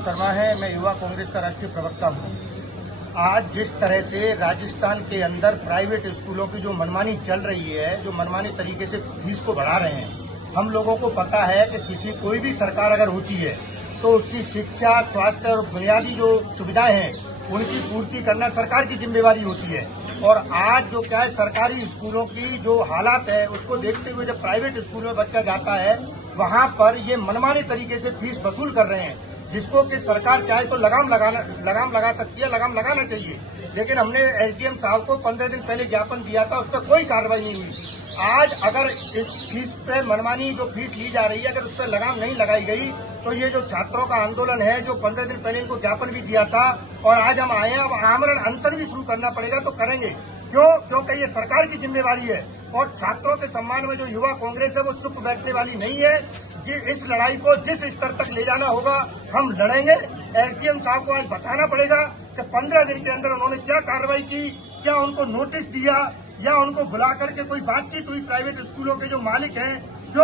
शर्मा है, मैं युवा कांग्रेस का राष्ट्रीय प्रवक्ता हूँ। आज जिस तरह से राजस्थान के अंदर प्राइवेट स्कूलों की जो मनमानी चल रही है, जो मनमानी तरीके से फीस को बढ़ा रहे हैं, हम लोगों को पता है कि कोई भी सरकार अगर होती है तो उसकी शिक्षा, स्वास्थ्य और बुनियादी जो सुविधाएं हैं उनकी पूर्ति करना सरकार की जिम्मेवारी होती है। और आज जो क्या है, सरकारी स्कूलों की जो हालात है उसको देखते हुए जब प्राइवेट स्कूल में बच्चा जाता है वहां पर ये मनमाने तरीके से फीस वसूल कर रहे हैं, जिसको कि सरकार चाहे तो लगाम लगा सकती है, लगाम लगाना चाहिए। लेकिन हमने एसडीएम साहब को 15 दिन पहले ज्ञापन दिया था, उस पर कोई कार्रवाई नहीं हुई। आज अगर इस फीस पे मनमानी जो फीस ली जा रही है, अगर उस पर लगाम नहीं लगाई गई तो ये जो छात्रों का आंदोलन है, जो 15 दिन पहले इनको ज्ञापन भी दिया था और आज हम आए हैं, अब आमरण अनशन भी शुरू करना पड़ेगा तो करेंगे। क्योंकि ये सरकार की जिम्मेवारी है और छात्रों के सम्मान में जो युवा कांग्रेस है वो चुप बैठने वाली नहीं है। इस लड़ाई को जिस स्तर तक ले जाना होगा हम लड़ेंगे। एसडीएम साहब को आज बताना पड़ेगा कि 15 दिन के अंदर उन्होंने क्या कार्रवाई की, क्या उनको नोटिस दिया या उनको बुला करके कोई बातचीत हुई प्राइवेट स्कूलों के जो मालिक हैं, जो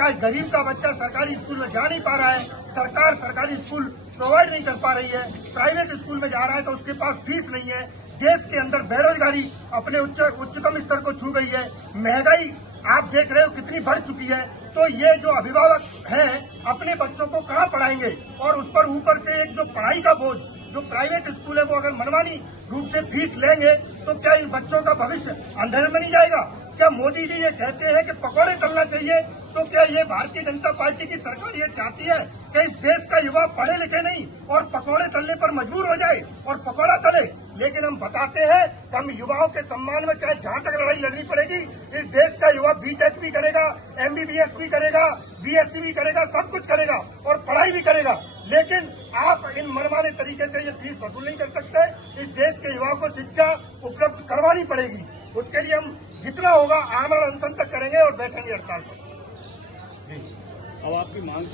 आज गरीब का बच्चा सरकारी स्कूल में जा नहीं पा रहा है, सरकार सरकारी स्कूल प्रोवाइड नहीं कर पा रही है, प्राइवेट स्कूल में जा रहा है तो उसके पास फीस नहीं है। देश के अंदर बेरोजगारी अपने उच्चतम स्तर को छू गई है, महंगाई आप देख रहे हो कितनी बढ़ चुकी है। तो ये जो अभिभावक हैं अपने बच्चों को कहाँ पढ़ाएंगे, और उस पर ऊपर से एक जो पढ़ाई का बोझ, जो प्राइवेट स्कूल है वो अगर मनमानी रूप से फीस लेंगे तो क्या इन बच्चों का भविष्य अंधेरे में नहीं जाएगा? क्या मोदी जी ये कहते हैं कि पकौड़े तलना चाहिए, तो क्या ये भारतीय जनता पार्टी की सरकार ये चाहती है कि इस देश का युवा पढ़े लिखे नहीं और पकौड़े तलने पर मजबूर हो जाए और पकौड़ा तले? लेकिन हम बताते हैं कि हम युवाओं के सम्मान में चाहे जहां तक लड़ाई लड़नी पड़ेगी, इस देश का युवा बीटेक भी करेगा, एमबीबीएस भी करेगा, बीएससी भी करेगा, सब कुछ करेगा और पढ़ाई भी करेगा। लेकिन आप इन मनमाने तरीके से ये फीस वसूल नहीं कर सकते। इस देश के युवाओं को शिक्षा उपलब्ध करवानी पड़ेगी। उसके लिए हम जितना होगा आमरण अनशन तक करेंगे और बैठेंगे हड़ताल पर। अब आपकी मांग